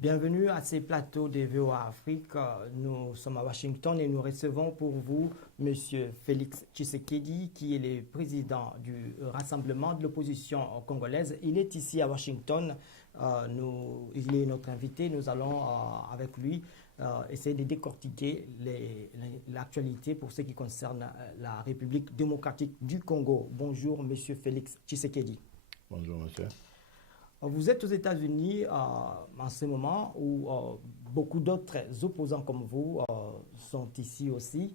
Bienvenue à ces plateaux de VOA Afrique. Nous sommes à Washington et nous recevons pour vous M. Félix Tshisekedi, qui est le président du Rassemblement de l'opposition congolaise. Il est ici à Washington. Il est notre invité. Nous allons, avec lui, essayer de décortiquer l'actualité pour ce qui concerne la République démocratique du Congo. Bonjour, M. Félix Tshisekedi. Bonjour, monsieur. Vous êtes aux États-Unis en ce moment où beaucoup d'autres opposants comme vous sont ici aussi.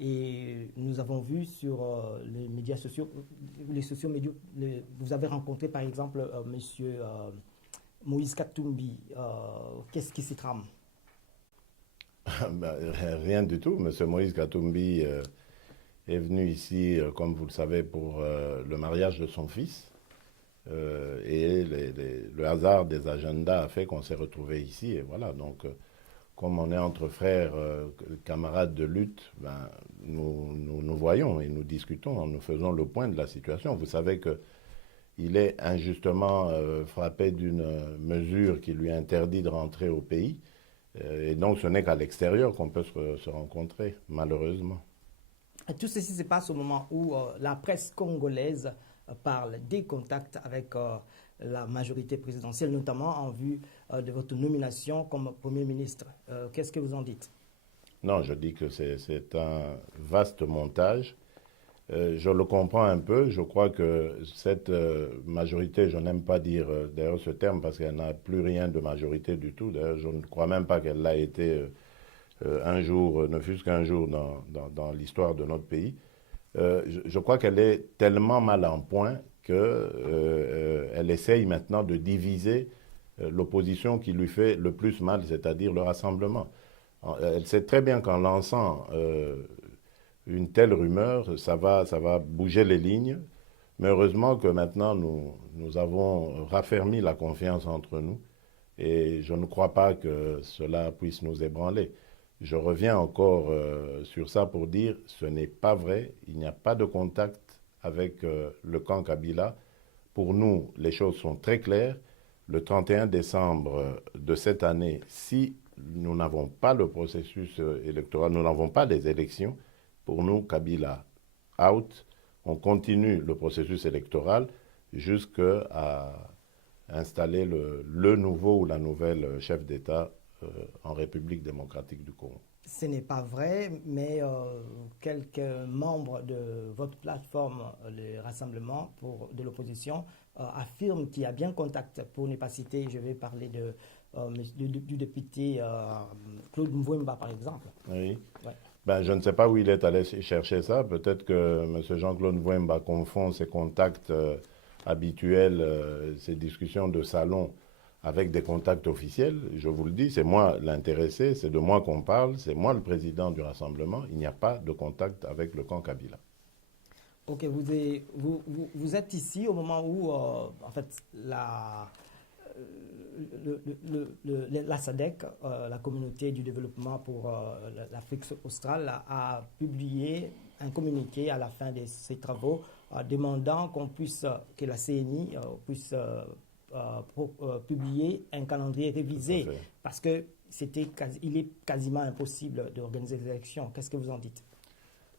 Et nous avons vu sur les médias sociaux, vous avez rencontré par exemple M. Moïse Katumbi. Qu'est-ce qui s'y trame? Rien du tout. M. Moïse Katumbi est venu ici, comme vous le savez, pour le mariage de son fils. Et le hasard des agendas a fait qu'on s'est retrouvés ici. Et voilà, donc, comme on est entre frères, camarades de lutte, nous voyons et nous discutons, nous faisons le point de la situation. Vous savez qu'il est injustement frappé d'une mesure qui lui interdit de rentrer au pays. Et donc, ce n'est qu'à l'extérieur qu'on peut se rencontrer, malheureusement. Et tout ceci se passe au moment où la presse congolaise parle des contacts avec la majorité présidentielle, notamment en vue de votre nomination comme Premier ministre. Qu'est-ce que vous en dites? Non, je dis que c'est un vaste montage. Je le comprends un peu. Je crois que cette majorité, je n'aime pas dire d'ailleurs ce terme parce qu'elle n'a plus rien de majorité du tout. D'ailleurs, je ne crois même pas qu'elle l'a été un jour, ne fût-ce qu'un jour dans l'histoire de notre pays. Je crois qu'elle est tellement mal en point qu'elle essaye maintenant de diviser l'opposition qui lui fait le plus mal, c'est-à-dire le rassemblement. Elle sait très bien qu'en lançant une telle rumeur, ça va bouger les lignes. Mais heureusement que maintenant, nous avons raffermi la confiance entre nous et je ne crois pas que cela puisse nous ébranler. Je reviens encore sur ça pour dire ce n'est pas vrai, il n'y a pas de contact avec le camp Kabila. Pour nous, les choses sont très claires. Le 31 décembre de cette année, si nous n'avons pas le processus électoral, nous n'avons pas des élections, pour nous, Kabila out, on continue le processus électoral jusqu'à installer le nouveau ou la nouvelle chef d'État en République démocratique du Congo. Ce n'est pas vrai, mais quelques membres de votre plateforme, le Rassemblement de l'opposition, affirment qu'il y a bien contact. Pour ne pas citer, je vais parler du député Claude Mvouemba, par exemple. Oui. Ouais. Je ne sais pas où il est allé chercher ça. Peut-être que M. Jean-Claude Mvouemba confond ses contacts habituels, ses discussions de salon, avec des contacts officiels. Je vous le dis, c'est moi l'intéressé, c'est de moi qu'on parle, c'est moi le président du Rassemblement. Il n'y a pas de contact avec le camp Kabila. Ok, vous êtes ici au moment où, en fait, la SADC, la communauté du développement pour l'Afrique australe, a publié un communiqué à la fin de ses travaux demandant que la CNI puisse publier un calendrier révisé parce qu'il est quasiment impossible d'organiser des élections. Qu'est-ce que vous en dites?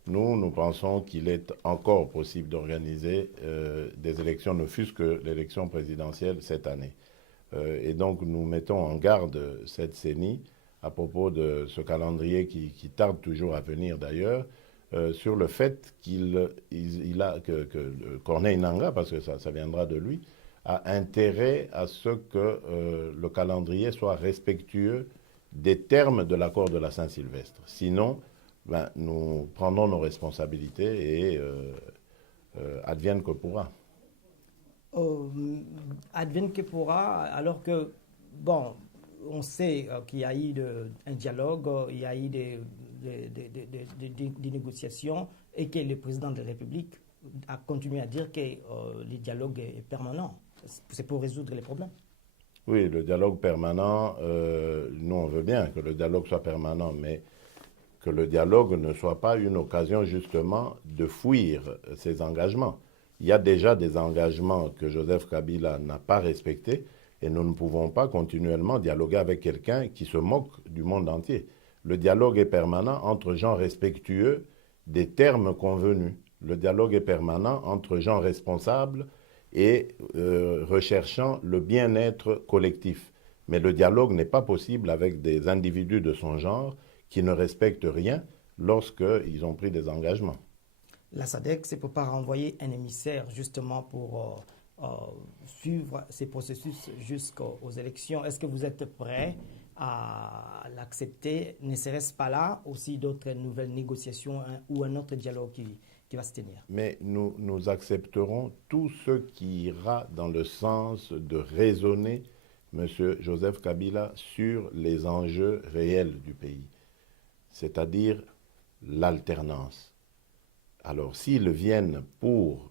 Nous pensons qu'il est encore possible d'organiser des élections, ne fût-ce que l'élection présidentielle cette année. Et donc nous mettons en garde cette CENI à propos de ce calendrier qui tarde toujours à venir d'ailleurs, sur le fait que Corneille Nangaa, parce que ça viendra de lui, a intérêt à ce que le calendrier soit respectueux des termes de l'accord de la Saint-Sylvestre. Sinon, nous prendrons nos responsabilités et advienne que pourra. Advienne que pourra, alors que, bon, on sait qu'il y a eu un dialogue, il y a eu des négociations et que le président de la République a continué à dire que le dialogue est permanent. C'est pour résoudre les problèmes. Oui, le dialogue permanent, nous on veut bien que le dialogue soit permanent, mais que le dialogue ne soit pas une occasion justement de fuir ses engagements. Il y a déjà des engagements que Joseph Kabila n'a pas respectés Et nous ne pouvons pas continuellement dialoguer avec quelqu'un qui se moque du monde entier. Le dialogue est permanent entre gens respectueux des termes convenus. Le dialogue est permanent entre gens responsables et recherchant le bien-être collectif. Mais le dialogue n'est pas possible avec des individus de son genre qui ne respectent rien lorsqu'ils ont pris des engagements. La SADC s'est préparée à envoyer un émissaire justement pour suivre ces processus jusqu'aux élections. Est-ce que vous êtes prêt à l'accepter? Ne serait-ce pas là aussi d'autres nouvelles négociations ou un autre dialogue qui va se tenir? Mais nous accepterons tout ce qui ira dans le sens de raisonner M. Joseph Kabila sur les enjeux réels du pays, c'est-à-dire l'alternance. Alors, s'ils viennent pour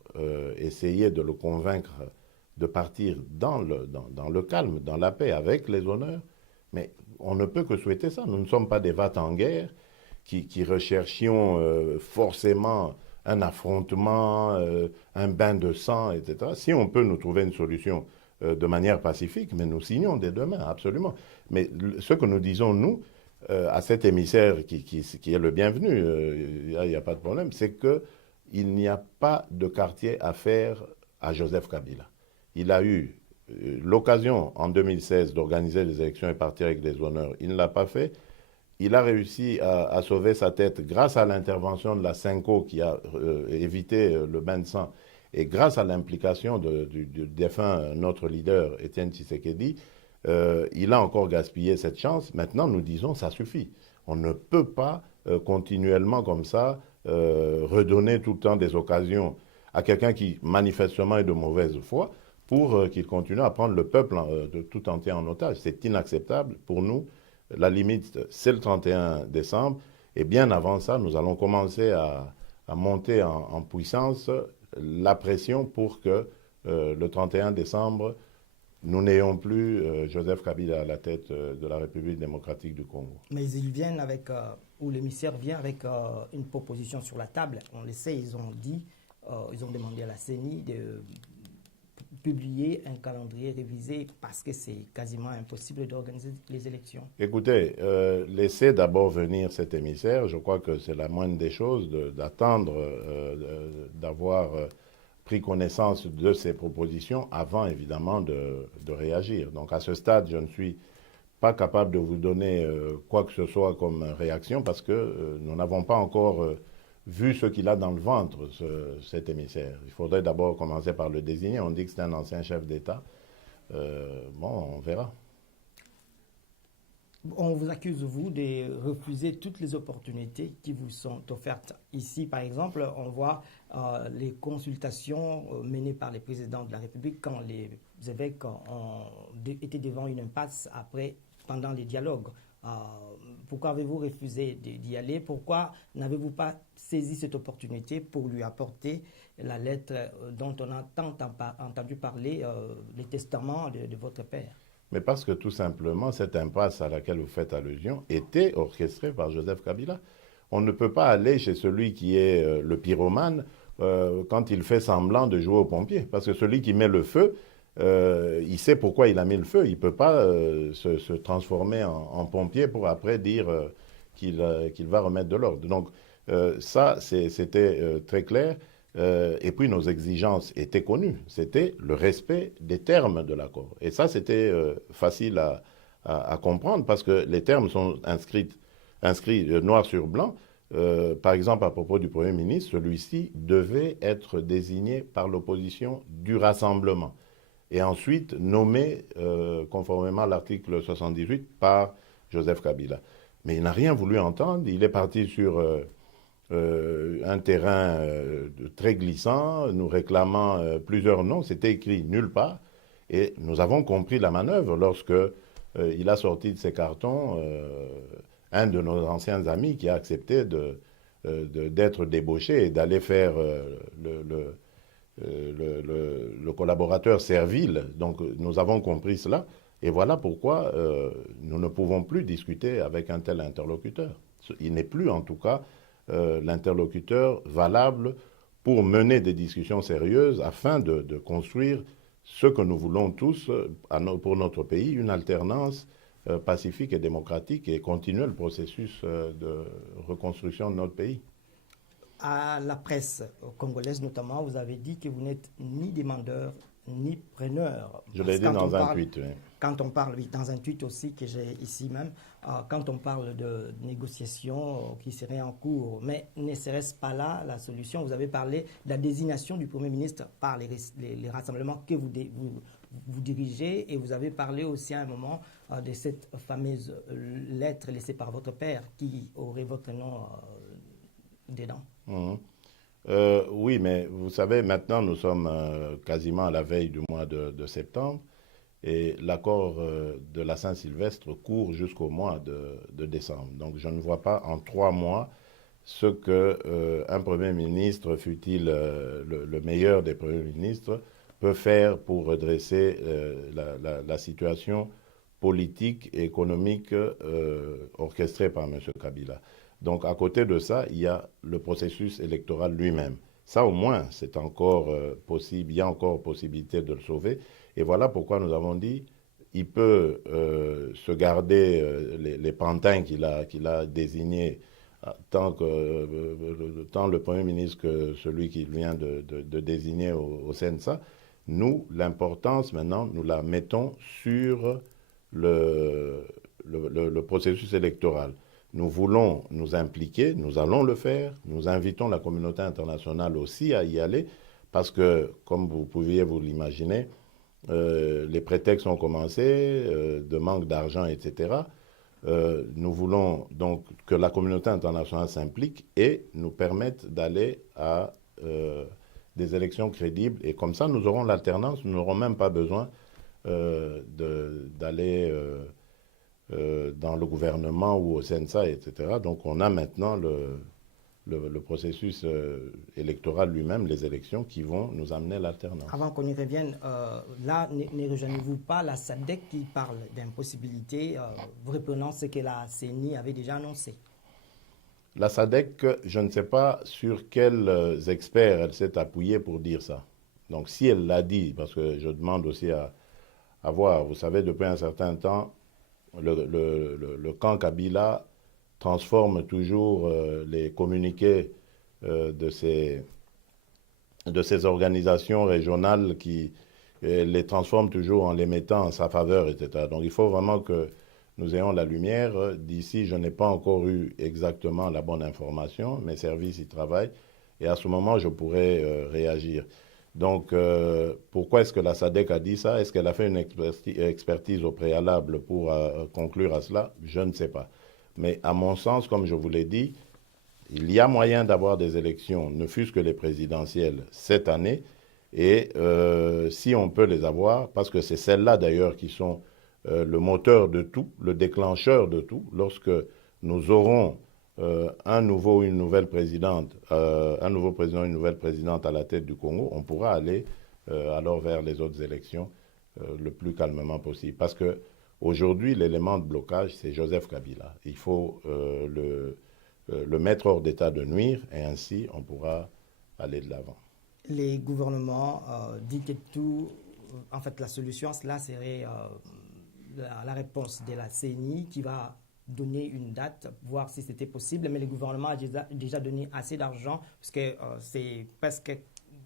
essayer de le convaincre de partir dans le calme, dans la paix, avec les honneurs, mais on ne peut que souhaiter ça. Nous ne sommes pas des vats en guerre qui recherchions forcément un affrontement, un bain de sang, etc. Si on peut nous trouver une solution de manière pacifique, mais nous signons dès demain, absolument. Mais ce que nous disons, nous, à cet émissaire qui est le bienvenu, il n'y a pas de problème, c'est qu'il n'y a pas de quartier à faire à Joseph Kabila. Il a eu l'occasion en 2016 d'organiser les élections et partir avec des honneurs. Il ne l'a pas fait. Il a réussi à sauver sa tête grâce à l'intervention de la Cinco qui a évité le bain de sang et grâce à l'implication du défunt, notre leader, Étienne Tshisekedi. Il a encore gaspillé cette chance. Maintenant, nous disons, ça suffit. On ne peut pas continuellement comme ça redonner tout le temps des occasions à quelqu'un qui manifestement est de mauvaise foi pour qu'il continue à prendre le peuple tout entier en otage. C'est inacceptable pour nous. La limite, c'est le 31 décembre. Et bien avant ça, nous allons commencer à monter en puissance la pression pour que le 31 décembre, nous n'ayons plus Joseph Kabila à la tête de la République démocratique du Congo. Mais ils viennent avec, ou l'émissaire vient avec une proposition sur la table. On le sait, ils ont dit, ils ont demandé à la CENI de publier un calendrier révisé parce que c'est quasiment impossible d'organiser les élections. Écoutez, laissez d'abord venir cet émissaire. Je crois que c'est la moindre des choses d'attendre, d'avoir pris connaissance de ces propositions avant, évidemment, de réagir. Donc, à ce stade, je ne suis pas capable de vous donner quoi que ce soit comme réaction parce que nous n'avons pas encore vu ce qu'il a dans le ventre, cet émissaire. Il faudrait d'abord commencer par le désigner. On dit que c'est un ancien chef d'État. Bon, on verra. On vous accuse, vous, de refuser toutes les opportunités qui vous sont offertes. Ici, par exemple, on voit les consultations menées par les présidents de la République quand les évêques étaient devant une impasse pendant les dialogues. Pourquoi avez-vous refusé d'y aller? Pourquoi n'avez-vous pas saisi cette opportunité pour lui apporter la lettre dont on a tant entendu parler, les testaments de votre père? Mais parce que tout simplement, cette impasse à laquelle vous faites allusion était orchestrée par Joseph Kabila. On ne peut pas aller chez celui qui est le pyromane quand il fait semblant de jouer aux pompiers. Parce que celui qui met le feu, il sait pourquoi il a mis le feu. Il ne peut pas se transformer en pompier pour après dire qu'il va remettre de l'ordre. Donc ça, c'était très clair. Et puis nos exigences étaient connues. C'était le respect des termes de l'accord. Et ça, c'était facile à comprendre parce que les termes sont inscrits noir sur blanc. Par exemple, à propos du Premier ministre, celui-ci devait être désigné par l'opposition du Rassemblement et ensuite nommé, conformément à l'article 78, par Joseph Kabila. Mais il n'a rien voulu entendre. Il est parti sur un terrain très glissant, nous réclamant plusieurs noms. C'était écrit nulle part. Et nous avons compris la manœuvre lorsque il a sorti de ses cartons un de nos anciens amis qui a accepté d'être débauché et d'aller faire le collaborateur servile. Donc nous avons compris cela. Et voilà pourquoi nous ne pouvons plus discuter avec un tel interlocuteur. Il n'est plus en tout cas l'interlocuteur valable pour mener des discussions sérieuses afin de construire ce que nous voulons tous pour notre pays, une alternance pacifique et démocratique et continuer le processus de reconstruction de notre pays. À la presse congolaise notamment, vous avez dit que vous n'êtes ni demandeur ni preneur. Je l'ai dit dans un tweet. Oui. Quand on parle, oui, dans un tweet aussi que j'ai ici même, quand on parle de négociations qui seraient en cours, mais ne serait-ce pas là la solution? Vous avez parlé de la désignation du Premier ministre par les rassemblements que vous dirigez, et vous avez parlé aussi à un moment de cette fameuse lettre laissée par votre père qui aurait votre nom dedans. Oui, mais vous savez, maintenant nous sommes quasiment à la veille du mois de septembre et l'accord de la Saint-Sylvestre court jusqu'au mois de décembre. Donc je ne vois pas en 3 mois ce qu'un Premier ministre, fût-il le meilleur des Premiers ministres, peut faire pour redresser la situation politique et économique orchestrée par M. Kabila. Donc à côté de ça, il y a le processus électoral lui-même. Ça au moins, c'est encore possible, il y a encore possibilité de le sauver. Et voilà pourquoi nous avons dit, il peut se garder les pantins qu'il a désignés, tant le Premier ministre que celui qu'il vient de désigner au CNSA. Nous, l'importance maintenant, nous la mettons sur le processus électoral. Nous voulons nous impliquer, nous allons le faire, nous invitons la communauté internationale aussi à y aller, parce que, comme vous pouviez vous l'imaginer, les prétextes ont commencé, de manque d'argent, etc. Nous voulons donc que la communauté internationale s'implique et nous permette d'aller à des élections crédibles. Et comme ça, nous aurons l'alternance, nous n'aurons même pas besoin d'aller dans le gouvernement ou au CNSA, etc. Donc on a maintenant le processus électoral lui-même, les élections qui vont nous amener à l'alternance. Avant qu'on y revienne, là, ne rejoignez-vous pas la SADC qui parle d'impossibilité, reprenant ce que la CENI avait déjà annoncé? La SADC, je ne sais pas sur quels experts elle s'est appuyée pour dire ça. Donc si elle l'a dit, parce que je demande aussi à voir, vous savez, depuis un certain temps, le camp Kabila transforme toujours les communiqués de ces organisations régionales qui les transforment toujours en les mettant en sa faveur, etc. Donc il faut vraiment que nous ayons la lumière. D'ici, je n'ai pas encore eu exactement la bonne information. Mes services y travaillent. Et à ce moment, je pourrai réagir. Donc, pourquoi est-ce que la SADC a dit ça? Est-ce qu'elle a fait une expertise au préalable pour conclure à cela? Je ne sais pas. Mais à mon sens, comme je vous l'ai dit, il y a moyen d'avoir des élections, ne fût-ce que les présidentielles, cette année. Et si on peut les avoir, parce que c'est celles-là d'ailleurs qui sont le moteur de tout, le déclencheur de tout, lorsque nous aurons un nouveau président, une nouvelle présidente à la tête du Congo, on pourra aller alors vers les autres élections le plus calmement possible. Parce que aujourd'hui, l'élément de blocage, c'est Joseph Kabila. Il faut le mettre hors d'état de nuire, et ainsi on pourra aller de l'avant. Les gouvernements disent que en fait, la solution à cela serait la réponse de la CENI qui va donner une date, voir si c'était possible, mais le gouvernement a déjà donné assez d'argent, parce que c'est presque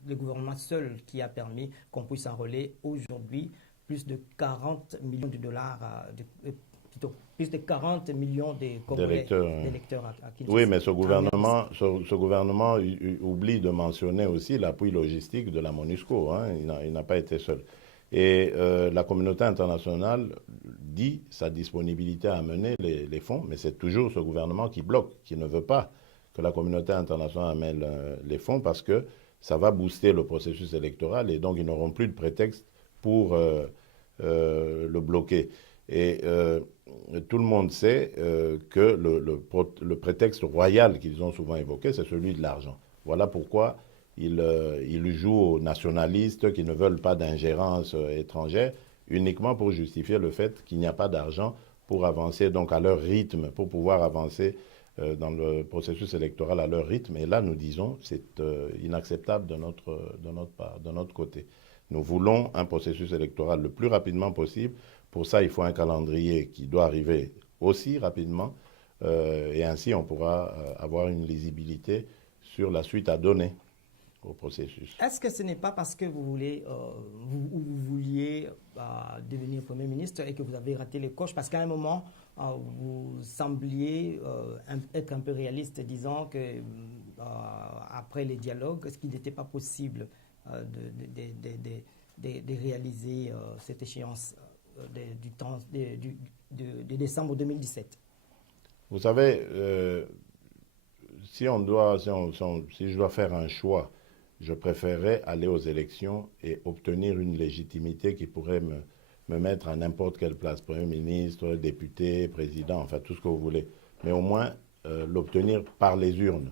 le gouvernement seul qui a permis qu'on puisse enrôler aujourd'hui plus de 40 millions de dollars, plutôt plus de 40 millions d'électeurs à Kinshasa. Oui, mais ce gouvernement oublie de mentionner aussi l'appui logistique de la MONUSCO. Hein, il n'a pas été seul. Et la communauté internationale dit sa disponibilité à amener les fonds, mais c'est toujours ce gouvernement qui bloque, qui ne veut pas que la communauté internationale amène les fonds, parce que ça va booster le processus électoral et donc ils n'auront plus de prétexte pour le bloquer. Et tout le monde sait que le prétexte royal qu'ils ont souvent évoqué, c'est celui de l'argent. Voilà pourquoi ils jouent aux nationalistes qui ne veulent pas d'ingérence étrangère, uniquement pour justifier le fait qu'il n'y a pas d'argent pour avancer donc à leur rythme, pour pouvoir avancer dans le processus électoral à leur rythme. Et là, nous disons, c'est inacceptable de notre part, de notre côté. Nous voulons un processus électoral le plus rapidement possible. Pour ça, il faut un calendrier qui doit arriver aussi rapidement. Et ainsi, on pourra avoir une lisibilité sur la suite à donner au processus. Est-ce que ce n'est pas parce que vous vouliez devenir Premier ministre et que vous avez raté les coches? Parce qu'à un moment, vous sembliez être un peu réaliste, disant que après les dialogues, ce qu'il n'était pas possible de réaliser cette échéance de décembre 2017. Vous savez, si je dois faire un choix, je préférerais aller aux élections et obtenir une légitimité qui pourrait me mettre à n'importe quelle place, Premier ministre, député, président, enfin tout ce que vous voulez. Mais au moins l'obtenir par les urnes.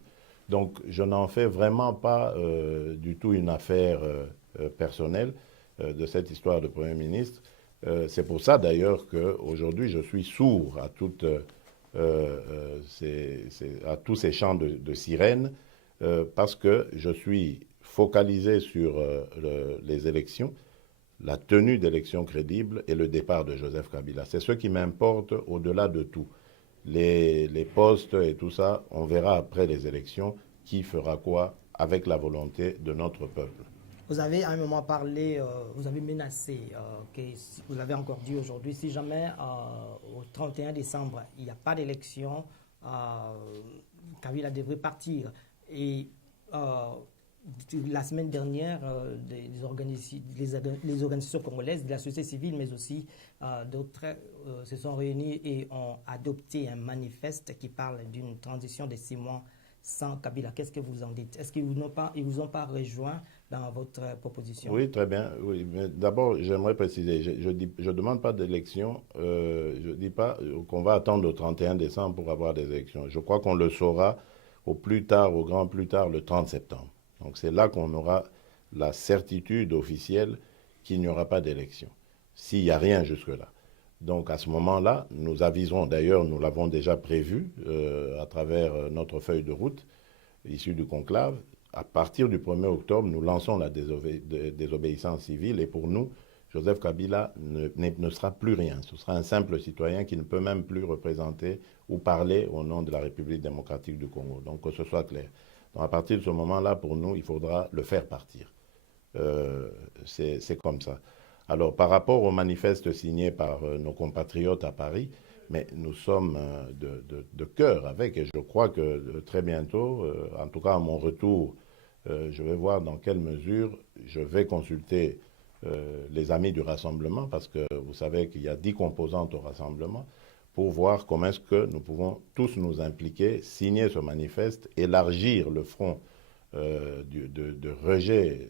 Donc je n'en fais vraiment pas du tout une affaire personnelle de cette histoire de Premier ministre. C'est pour ça d'ailleurs qu'aujourd'hui je suis sourd à à tous ces chants de sirènes, parce que je suis focalisé sur les élections, la tenue d'élections crédibles et le départ de Joseph Kabila. C'est ce qui m'importe au-delà de tout. Les postes et tout ça, on verra après les élections qui fera quoi avec la volonté de notre peuple. Vous avez à un moment parlé, vous avez menacé, vous l'avez encore dit aujourd'hui, si jamais au 31 décembre, il n'y a pas d'élection, Kabila devrait partir. Et la semaine dernière, les organisations congolaises, de la société civile, mais aussi d'autres, se sont réunies et ont adopté un manifeste qui parle d'une transition de 6 mois sans Kabila. Qu'est-ce que vous en dites? Est-ce qu'ils ne vous ont pas rejoint dans votre proposition? Oui, très bien. Oui, mais d'abord, j'aimerais préciser, je demande pas d'élection, je dis pas qu'on va attendre le 31 décembre pour avoir des élections. Je crois qu'on le saura au plus tard, au grand plus tard, le 30 septembre. Donc c'est là qu'on aura la certitude officielle qu'il n'y aura pas d'élection, s'il n'y a rien jusque-là. Donc à ce moment-là, nous aviserons, d'ailleurs nous l'avons déjà prévu à travers notre feuille de route issue du conclave. À partir du 1er octobre, nous lançons la désobéissance civile et pour nous, Joseph Kabila ne sera plus rien. Ce sera un simple citoyen qui ne peut même plus représenter ou parler au nom de la République démocratique du Congo. Donc que ce soit clair. Donc à partir de ce moment-là, pour nous, il faudra le faire partir. C'est comme ça. Alors par rapport au manifeste signé par nos compatriotes à Paris, mais nous sommes de cœur avec, et je crois que très bientôt, en tout cas à mon retour, je vais voir dans quelle mesure je vais consulter les amis du rassemblement, parce que vous savez qu'il y a 10 composantes au rassemblement, pour voir comment est-ce que nous pouvons tous nous impliquer, signer ce manifeste, élargir le front de rejet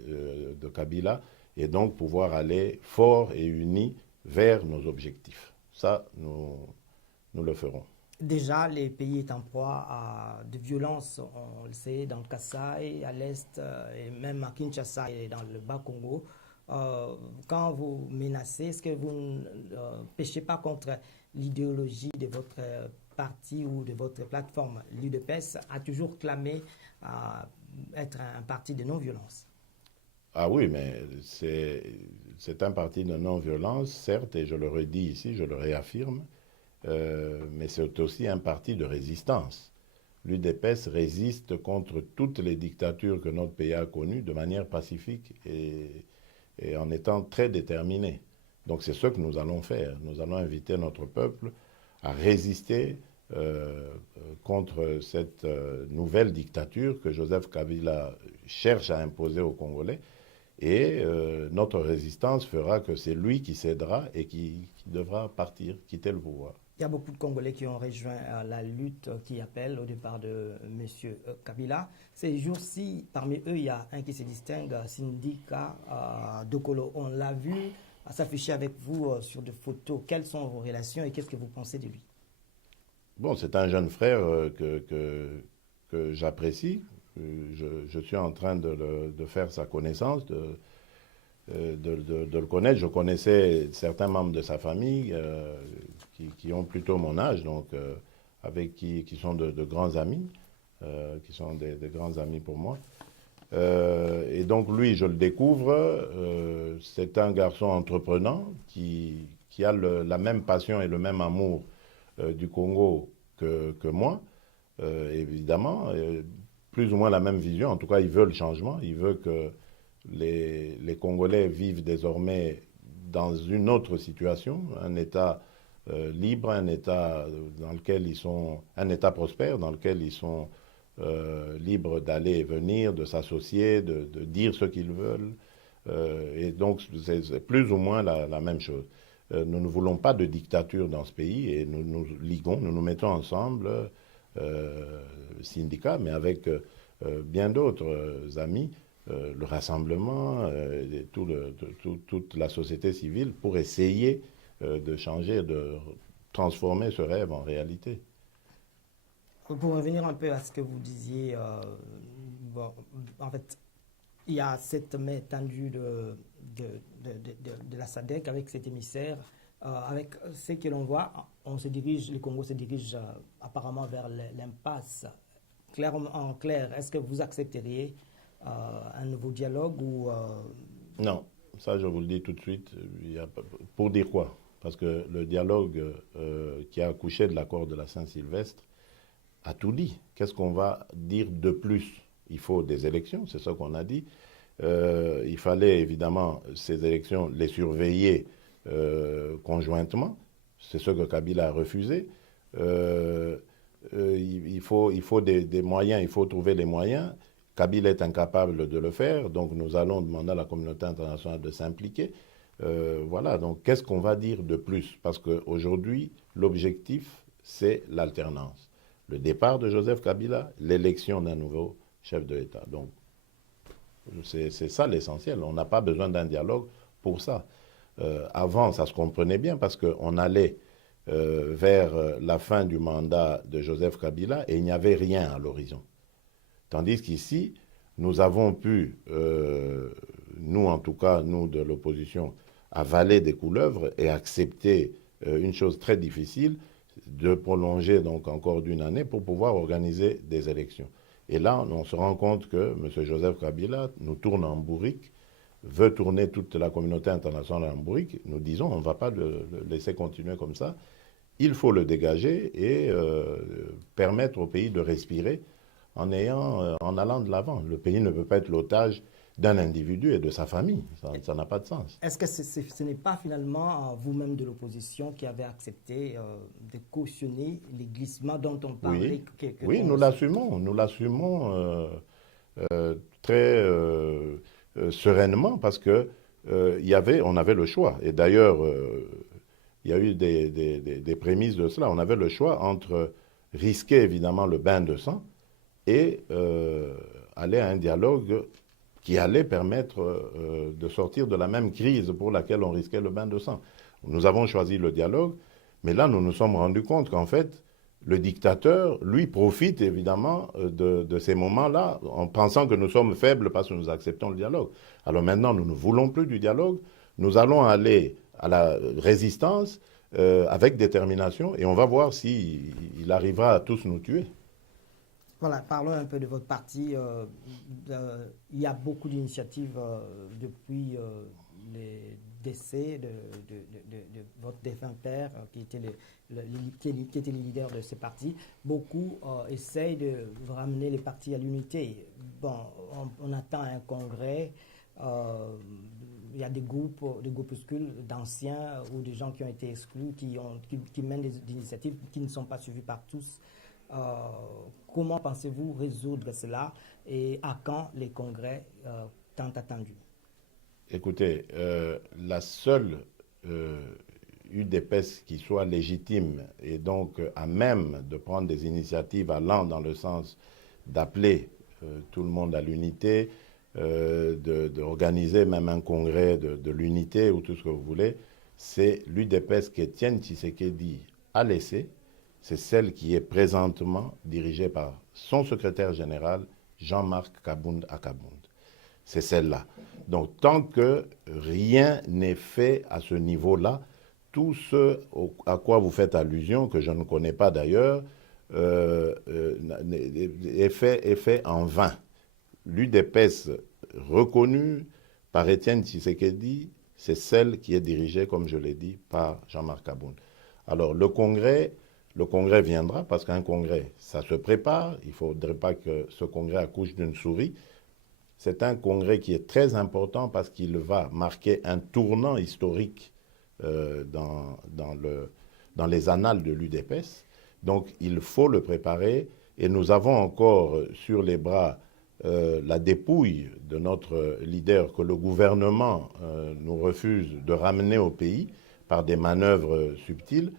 de Kabila, et donc pouvoir aller fort et unis vers nos objectifs. Ça, nous le ferons. Déjà, les pays est en proie à de violences, on le sait, dans le Kasaï, à l'Est, et même à Kinshasa et dans le Bas-Congo. Quand vous menacez, est-ce que vous ne péchez pas contre l'idéologie de votre parti ou de votre plateforme? L'UDPS a toujours clamé être un parti de non-violence. Ah oui, mais c'est un parti de non-violence, certes, et je le redis ici, je le réaffirme, mais c'est aussi un parti de résistance. L'UDPS résiste contre toutes les dictatures que notre pays a connues de manière pacifique et en étant très déterminé. Donc c'est ce que nous allons faire. Nous allons inviter notre peuple à résister contre cette nouvelle dictature que Joseph Kabila cherche à imposer aux Congolais. Et notre résistance fera que c'est lui qui cédera et qui devra partir, quitter le pouvoir. Il y a beaucoup de Congolais qui ont rejoint la lutte qui appelle au départ de M. Kabila. Ces jours-ci, parmi eux, il y a un qui se distingue, Sindika Dokolo. On l'a vu s'afficher avec vous sur des photos. Quelles sont vos relations et qu'est-ce que vous pensez de lui? Bon, c'est un jeune frère que j'apprécie. Je suis en train de faire sa connaissance, de le connaître. Je connaissais certains membres de sa famille qui ont plutôt mon âge, donc qui sont de grands amis, qui sont des grands amis pour moi. Et donc lui, je le découvre, c'est un garçon entreprenant qui a la même passion et le même amour du Congo que moi, évidemment, plus ou moins la même vision. En tout cas, il veut le changement, il veut que les Congolais vivent désormais dans une autre situation, un État libre, un État dans lequel ils sont, un État prospère dans lequel ils sont libres d'aller et venir, de s'associer, de dire ce qu'ils veulent. Et donc, c'est plus ou moins la même chose. Nous ne voulons pas de dictature dans ce pays et nous nous liguons, nous nous mettons ensemble, syndicats, mais avec bien d'autres amis, le rassemblement, et toute la société civile pour essayer de changer, de transformer ce rêve en réalité. Pour revenir un peu à ce que vous disiez, bon, en fait, il y a cette main tendue de la SADC avec cet émissaire. Avec ce que l'on voit, le Congo se dirige apparemment vers l'impasse. En clair, est-ce que vous accepteriez un nouveau dialogue ou Non, ça je vous le dis tout de suite. Pour dire quoi? Parce que le dialogue qui a accouché de l'accord de la Saint-Sylvestre a tout dit. Qu'est-ce qu'on va dire de plus? Il faut des élections, c'est ça qu'on a dit. Il fallait évidemment ces élections les surveiller conjointement. C'est ce que Kabila a refusé. Il faut des moyens, il faut trouver les moyens. Kabila est incapable de le faire, donc nous allons demander à la communauté internationale de s'impliquer. Voilà, donc qu'est-ce qu'on va dire de plus? Parce qu'aujourd'hui, l'objectif, c'est l'alternance. Le départ de Joseph Kabila, l'élection d'un nouveau chef de l'État. Donc, c'est ça l'essentiel. On n'a pas besoin d'un dialogue pour ça. Avant, ça se comprenait bien parce qu'on allait vers la fin du mandat de Joseph Kabila et il n'y avait rien à l'horizon. Tandis qu'ici, nous avons pu, nous en tout cas, nous de l'opposition, avaler des couleuvres et accepter une chose très difficile, de prolonger donc encore d'une année pour pouvoir organiser des élections. Et là, on se rend compte que M. Joseph Kabila nous tourne en bourrique, veut tourner toute la communauté internationale en bourrique. Nous disons, on ne va pas le laisser continuer comme ça. Il faut le dégager et permettre au pays de respirer en allant de l'avant. Le pays ne peut pas être l'otage d'un individu et de sa famille. Ça n'a pas de sens. Est-ce que ce n'est pas finalement vous-même de l'opposition qui avez accepté de cautionner les glissements dont on parlait? Oui, nous l'assumons. Nous l'assumons très sereinement parce que on avait le choix. Et d'ailleurs, il y a eu des prémices de cela. On avait le choix entre risquer évidemment le bain de sang et aller à un dialogue qui allait permettre de sortir de la même crise pour laquelle on risquait le bain de sang. Nous avons choisi le dialogue, mais là, nous nous sommes rendus compte qu'en fait, le dictateur, lui, profite évidemment de ces moments-là en pensant que nous sommes faibles parce que nous acceptons le dialogue. Alors maintenant, nous ne voulons plus du dialogue. Nous allons aller à la résistance avec détermination et on va voir s'il arrivera à tous nous tuer. Voilà, parlons un peu de votre parti. Il y a beaucoup d'initiatives depuis les décès de votre défunt père, qui était le leader de ce parti. Beaucoup essayent de ramener les partis à l'unité. Bon, on attend un congrès. Il y a des groupuscules d'anciens ou des gens qui ont été exclus, qui mènent des initiatives qui ne sont pas suivies par tous. Comment pensez-vous résoudre cela et à quand les congrès tant attendus? Écoutez, la seule UDPS qui soit légitime et donc à même de prendre des initiatives allant dans le sens d'appeler tout le monde à l'unité, d'organiser même un congrès de l'unité ou tout ce que vous voulez, c'est l'UDPS qu'Étienne Tshisekedi a laissé. C'est celle qui est présentement dirigée par son secrétaire général, Jean-Marc Kabound Akabound. C'est celle-là. Donc, tant que rien n'est fait à ce niveau-là, tout ce à quoi vous faites allusion, que je ne connais pas d'ailleurs, est fait en vain. l'UDPS reconnue par Étienne Tshisekedi, c'est celle qui est dirigée, comme je l'ai dit, par Jean-Marc Aboun. Alors le congrès viendra, parce qu'un congrès, ça se prépare. Il ne faudrait pas que ce congrès accouche d'une souris. C'est un congrès qui est très important parce qu'il va marquer un tournant historique dans les annales de l'UDPS. Donc il faut le préparer et nous avons encore sur les bras la dépouille de notre leader que le gouvernement nous refuse de ramener au pays par des manœuvres subtiles.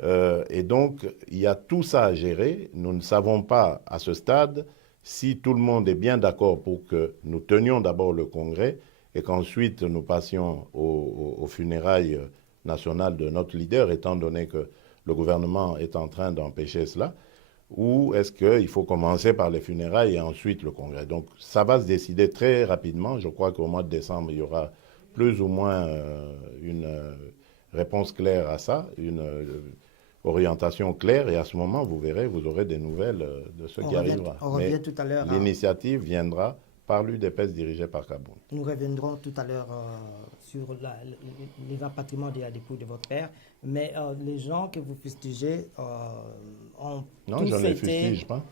Et donc il y a tout ça à gérer. Nous ne savons pas à ce stade si tout le monde est bien d'accord pour que nous tenions d'abord le congrès et qu'ensuite nous passions aux funérailles nationales de notre leader, étant donné que le gouvernement est en train d'empêcher cela, ou est-ce qu'il faut commencer par les funérailles et ensuite le congrès? Donc ça va se décider très rapidement. Je crois qu'au mois de décembre, il y aura plus ou moins une réponse claire à ça, une orientation claire, et à ce moment, vous verrez, vous aurez des nouvelles de ce qui arrivera. On revient tout à l'heure. L'initiative viendra par l'UDPS dirigée par Kaboun. Nous reviendrons tout à l'heure sur les rapatriements de la dépouille de votre père, mais les gens que vous fustigez ont non, je ne les fustige pas.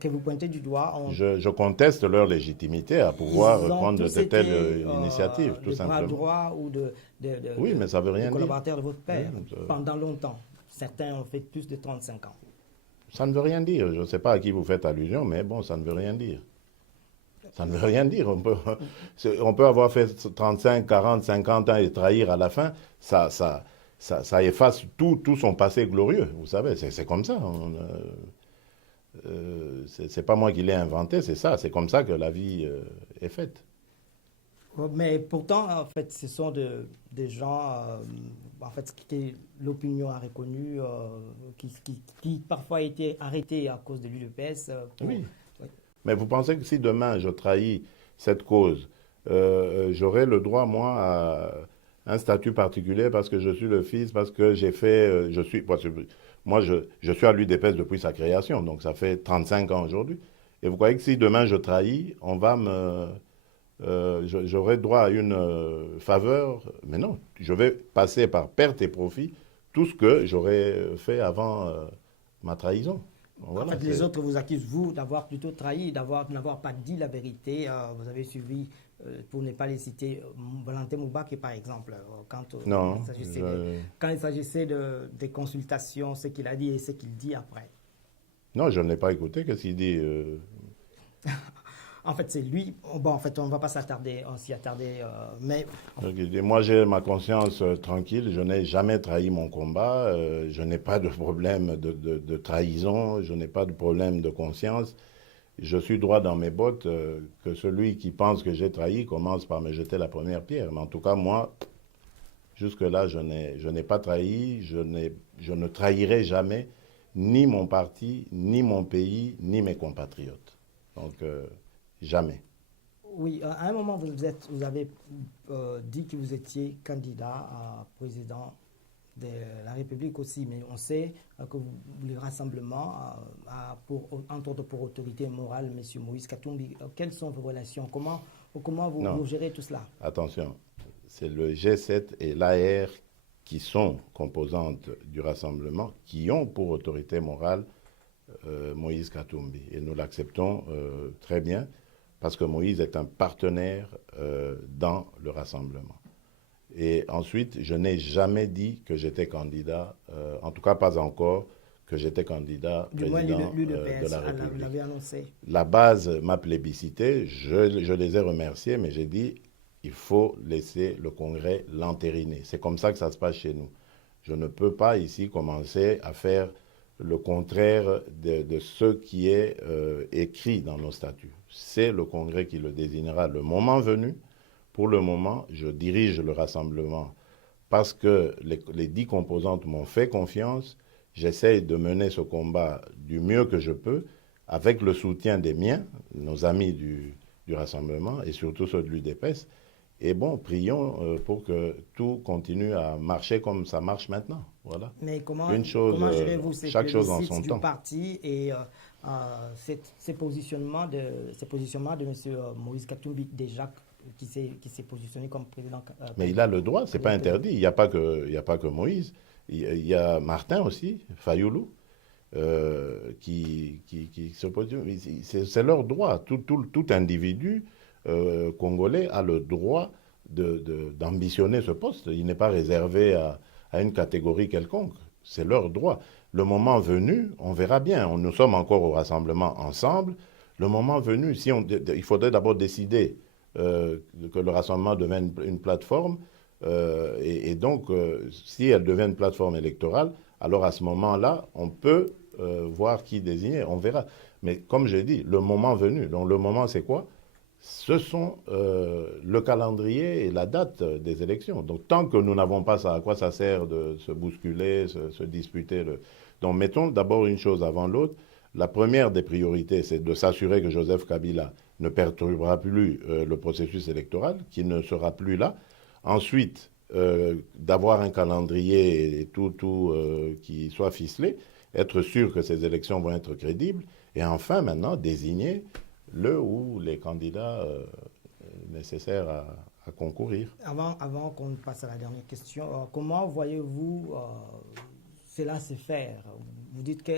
Que vous pointez du doigt. Je conteste leur légitimité à pouvoir prendre de telles initiatives, tout simplement. Bras droits ou oui, mais ça veut rien dire. Collaborateurs de votre père pendant longtemps. Certains ont fait plus de 35 ans. Ça ne veut rien dire. Je ne sais pas à qui vous faites allusion, mais bon, ça ne veut rien dire. Ça ne veut rien dire. On peut avoir fait 35, 40, 50 ans et trahir à la fin. Ça efface tout son passé glorieux. Vous savez, c'est comme ça. C'est pas moi qui l'ai inventé, c'est ça. C'est comme ça que la vie est faite. Mais pourtant, en fait, ce sont des gens, en fait, que l'opinion a reconnu, qui parfois a été arrêtés à cause de l'UDPS. Oui. Mais vous pensez que si demain je trahis cette cause, j'aurai le droit, moi, à un statut particulier parce que je suis le fils, parce que j'ai fait... moi, je suis à l'UDPS depuis sa création, donc ça fait 35 ans aujourd'hui. Et vous croyez que si demain je trahis, on va j'aurai droit à une faveur? Mais non, je vais passer par perte et profit tout ce que j'aurais fait avant ma trahison. Voilà, en fait, les autres vous accusent, vous, d'avoir plutôt trahi, n'avoir pas dit la vérité. Vous avez suivi, pour ne pas les citer, Valentin Moubaki, par exemple, quand il s'agissait des consultations, ce qu'il a dit et ce qu'il dit après. Non, je ne l'ai pas écouté. Qu'est-ce qu'il dit En fait, c'est lui. Bon, en fait, on ne va pas s'y attarder, mais... Moi, j'ai ma conscience tranquille. Je n'ai jamais trahi mon combat. Je n'ai pas de problème de trahison. Je n'ai pas de problème de conscience. Je suis droit dans mes bottes. Que celui qui pense que j'ai trahi commence par me jeter la première pierre. Mais en tout cas, moi, jusque-là, je n'ai pas trahi. Je ne trahirai jamais ni mon parti, ni mon pays, ni mes compatriotes. Donc... jamais. Oui, à un moment, vous avez dit que vous étiez candidat à président de la République aussi, mais on sait que le rassemblement a entre autres pour autorité morale M. Moïse Katumbi. Quelles sont vos relations? Comment vous gérez tout cela? Attention, c'est le G7 et l'AR qui sont composantes du rassemblement, qui ont pour autorité morale Moïse Katumbi. Et nous l'acceptons très bien, parce que Moïse est un partenaire dans le rassemblement. Et ensuite, je n'ai jamais dit que j'étais candidat, en tout cas pas encore, que j'étais candidat président de la République. Vous l'avez annoncé. La base m'a plébiscité, je les ai remerciés, mais j'ai dit, il faut laisser le Congrès l'entériner. C'est comme ça que ça se passe chez nous. Je ne peux pas ici commencer à faire le contraire de ce qui est écrit dans nos statuts. C'est le Congrès qui le désignera le moment venu. Pour le moment, je dirige le rassemblement parce que les 10 composantes m'ont fait confiance. J'essaye de mener ce combat du mieux que je peux avec le soutien des miens, nos amis du rassemblement et surtout ceux de l'UDPS. Et bon, prions pour que tout continue à marcher comme ça marche maintenant. Voilà. Mais comment gérez-vous chaque chose en son temps. Parti et ces positionnements de M. Moïse Katumbi, déjà qui s'est positionné comme président. Mais il a le droit, c'est pas interdit. Il n'y a pas que Moïse. Il y a Martin aussi, Fayoulou, qui se positionne. C'est leur droit. Tout individu congolais a le droit d'ambitionner ce poste. Il n'est pas réservé à une catégorie quelconque. C'est leur droit. Le moment venu, on verra bien. Nous sommes encore au rassemblement ensemble. Le moment venu, il faudrait d'abord décider que le rassemblement devienne une plateforme. Et donc, si elle devient une plateforme électorale, alors à ce moment-là, on peut voir qui désigner. On verra. Mais comme j'ai dit, le moment venu. Donc le moment, c'est quoi? Ce sont le calendrier et la date des élections. Donc tant que nous n'avons pas ça, à quoi ça sert de se bousculer, se disputer Donc mettons d'abord une chose avant l'autre. La première des priorités, c'est de s'assurer que Joseph Kabila ne perturbera plus le processus électoral, qu'il ne sera plus là. Ensuite, d'avoir un calendrier et tout qui soit ficelé, être sûr que ces élections vont être crédibles. Et enfin, maintenant, désigner le ou les candidats nécessaires à concourir. Avant qu'on passe à la dernière question, comment voyez-vous cela se faire? Vous dites que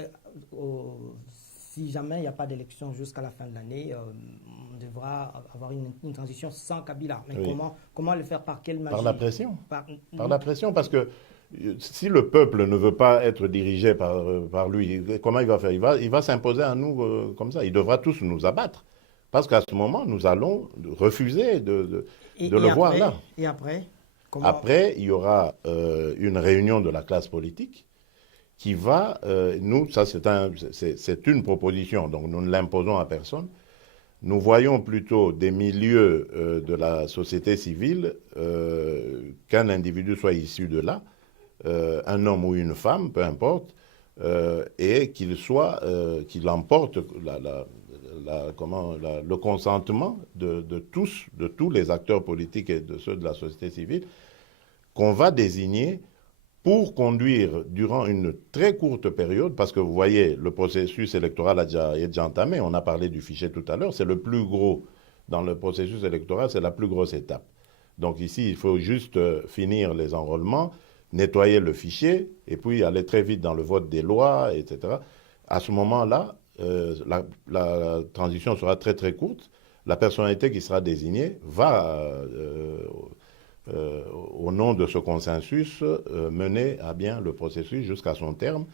si jamais il n'y a pas d'élection jusqu'à la fin de l'année, on devra avoir une transition sans Kabila. Mais oui. Comment le faire? Par quelle magie? Par la pression. Par la pression, parce que si le peuple ne veut pas être dirigé par lui, comment il va faire? Il va s'imposer à nous comme ça. Il devra tous nous abattre. Parce qu'à ce moment, nous allons refuser de le voir là. Et après Après, il y aura une réunion de la classe politique qui va, ça c'est une proposition, donc nous ne l'imposons à personne. Nous voyons plutôt des milieux de la société civile qu'un individu soit issu de là, un homme ou une femme, peu importe, et qu'il emporte le consentement de tous les acteurs politiques et de ceux de la société civile qu'on va désigner pour conduire durant une très courte période, parce que vous voyez, le processus électoral est déjà entamé, on a parlé du fichier tout à l'heure, c'est le plus gros, dans le processus électoral, c'est la plus grosse étape. Donc ici, il faut juste finir les enrôlements, nettoyer le fichier, et puis aller très vite dans le vote des lois, etc. À ce moment-là, la transition sera très très courte, la personnalité qui sera désignée va... au nom de ce consensus, mener à bien le processus jusqu'à son terme,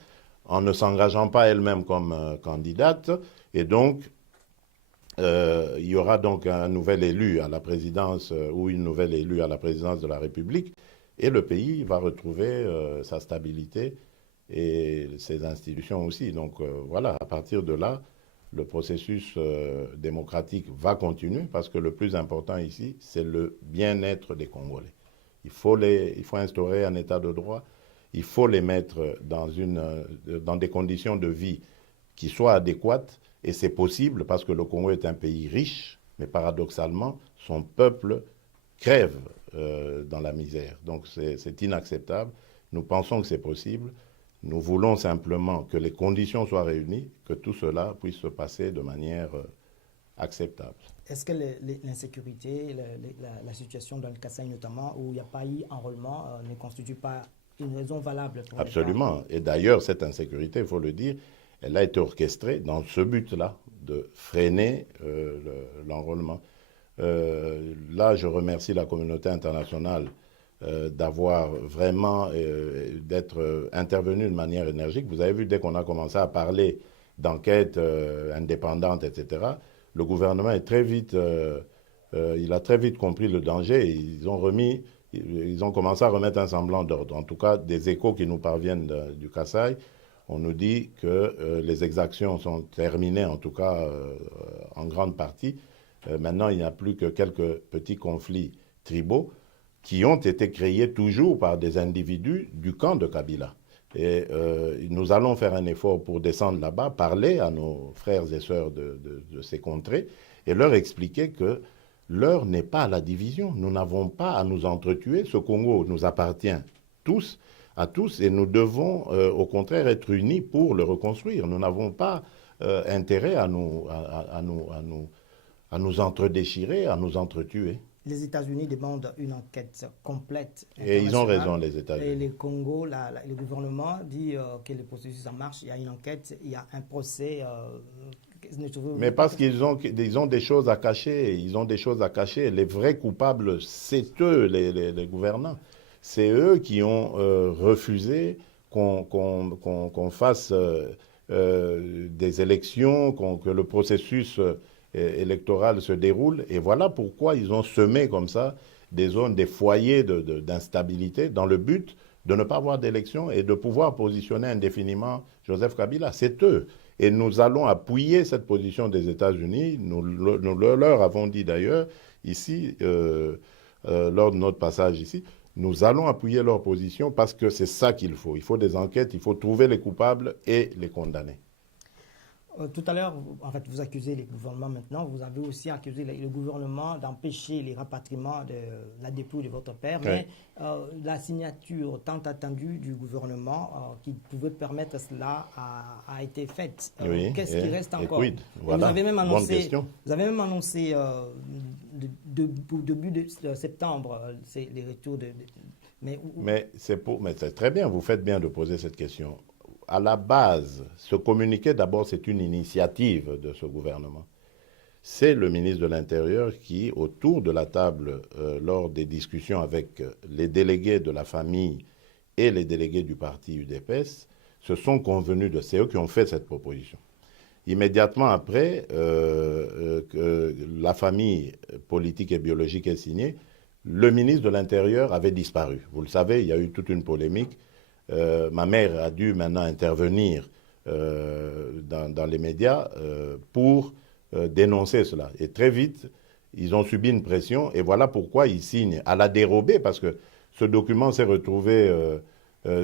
en ne s'engageant pas elle-même comme candidate. Et donc, il y aura donc un nouvel élu à la présidence ou une nouvelle élue à la présidence de la République, et le pays va retrouver sa stabilité et ses institutions aussi. Donc voilà, à partir de là, le processus démocratique va continuer parce que le plus important ici, c'est le bien-être des Congolais. Il faut instaurer un état de droit, il faut les mettre dans des conditions de vie qui soient adéquates, et c'est possible parce que le Congo est un pays riche, mais paradoxalement, son peuple crève dans la misère. Donc c'est inacceptable. Nous pensons que c'est possible. Nous voulons simplement que les conditions soient réunies, que tout cela puisse se passer de manière acceptable. Est-ce que l'insécurité, la situation dans le Kasaï notamment, où il n'y a pas eu enrôlement, ne constitue pas une raison valable pour Absolument. Et d'ailleurs, cette insécurité, il faut le dire, elle a été orchestrée dans ce but-là, de freiner l'enrôlement. Là, je remercie la communauté internationale d'avoir vraiment, d'être intervenu de manière énergique. Vous avez vu, dès qu'on a commencé à parler d'enquêtes indépendantes, etc., le gouvernement est il a très vite compris le danger. Et ils ont commencé à remettre un semblant d'ordre. En tout cas, des échos qui nous parviennent du Kasaï, on nous dit que les exactions sont terminées, en tout cas en grande partie. Maintenant, il n'y a plus que quelques petits conflits tribaux qui ont été créés toujours par des individus du camp de Kabila. Et nous allons faire un effort pour descendre là-bas, parler à nos frères et sœurs de ces contrées et leur expliquer que l'heure n'est pas à la division. Nous n'avons pas à nous entretuer. Ce Congo nous appartient à tous, et nous devons au contraire être unis pour le reconstruire. Nous n'avons pas intérêt à nous entredéchirer, à nous entretuer. Les États-Unis demandent une enquête complète. Et ils ont raison, les États-Unis. Et le Congo, le gouvernement dit que le processus en marche, il y a une enquête, il y a un procès. Mais parce qu'ils ont des choses à cacher, ils ont des choses à cacher. Les vrais coupables, c'est eux, les gouvernants. C'est eux qui ont refusé qu'on fasse des élections, que le processus électoral se déroule. Et voilà pourquoi ils ont semé comme ça des zones, des foyers d'instabilité dans le but de ne pas avoir d'élection et de pouvoir positionner indéfiniment Joseph Kabila. C'est eux. Et nous allons appuyer cette position des États-Unis. Nous leur avons dit d'ailleurs ici, lors de notre passage ici, nous allons appuyer leur position parce que c'est ça qu'il faut. Il faut des enquêtes, il faut trouver les coupables et les condamner. Tout à l'heure, en fait, vous accusez les gouvernements maintenant. Vous avez aussi accusé le gouvernement d'empêcher les rapatriements de la dépouille de votre père. Oui. Mais la signature tant attendue du gouvernement qui pouvait permettre cela a été faite. Oui. Qu'est-ce qui reste encore? Voilà. Vous avez même Bonne question. début de septembre, c'est les retours de... Mais c'est très bien, vous faites bien de poser cette question. À la base, ce communiqué, d'abord, c'est une initiative de ce gouvernement. C'est le ministre de l'Intérieur qui, autour de la table, lors des discussions avec les délégués de la famille et les délégués du parti UDPS, se sont convenus de... C'est eux qui ont fait cette proposition. Immédiatement après que la famille politique et biologique est signée, le ministre de l'Intérieur avait disparu. Vous le savez, il y a eu toute une polémique. Ma mère a dû maintenant intervenir dans les médias pour dénoncer cela. Et très vite, ils ont subi une pression et voilà pourquoi ils signent à la dérobée, parce que ce document s'est retrouvé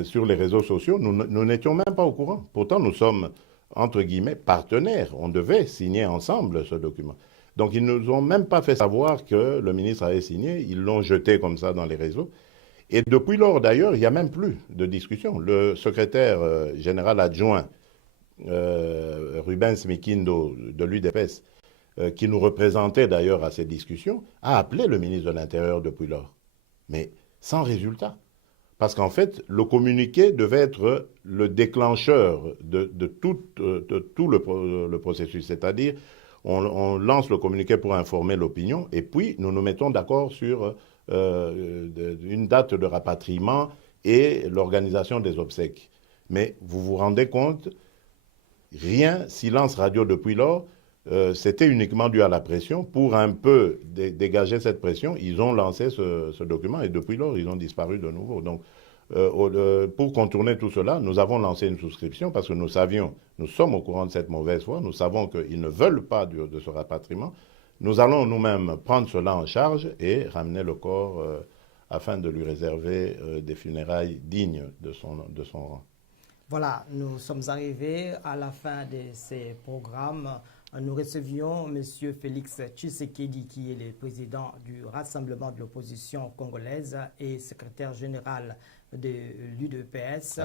sur les réseaux sociaux. Nous n'étions même pas au courant. Pourtant, nous sommes, entre guillemets, partenaires. On devait signer ensemble ce document. Donc, ils ne nous ont même pas fait savoir que le ministre avait signé. Ils l'ont jeté comme ça dans les réseaux. Et depuis lors, d'ailleurs, il n'y a même plus de discussion. Le secrétaire général adjoint, Rubens Mikindo de l'UDPS, qui nous représentait d'ailleurs à ces discussions, a appelé le ministre de l'Intérieur depuis lors. Mais sans résultat. Parce qu'en fait, le communiqué devait être le déclencheur de tout le processus. C'est-à-dire, on lance le communiqué pour informer l'opinion, et puis nous nous mettons d'accord sur une date de rapatriement et l'organisation des obsèques. Mais vous vous rendez compte, rien, silence radio depuis lors, c'était uniquement dû à la pression. Pour un peu dégager cette pression, ils ont lancé ce document et depuis lors, ils ont disparu de nouveau. Donc, pour contourner tout cela, nous avons lancé une souscription parce que nous sommes au courant de cette mauvaise foi, nous savons qu'ils ne veulent pas de ce rapatriement. Nous allons nous-mêmes prendre cela en charge et ramener le corps afin de lui réserver des funérailles dignes de son rang. Voilà, nous sommes arrivés à la fin de ces programmes. Nous recevions M. Félix Tshisekedi, qui est le président du Rassemblement de l'opposition congolaise et secrétaire général de l'UDPS.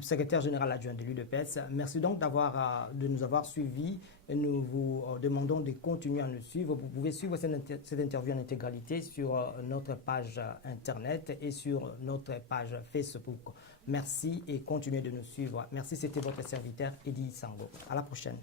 Secrétaire général adjoint de l'UDPS. Merci donc de nous avoir suivis. Nous vous demandons de continuer à nous suivre. Vous pouvez suivre cette interview en intégralité sur notre page Internet et sur notre page Facebook. Merci et continuez de nous suivre. Merci, c'était votre serviteur Eddie Sango. À la prochaine.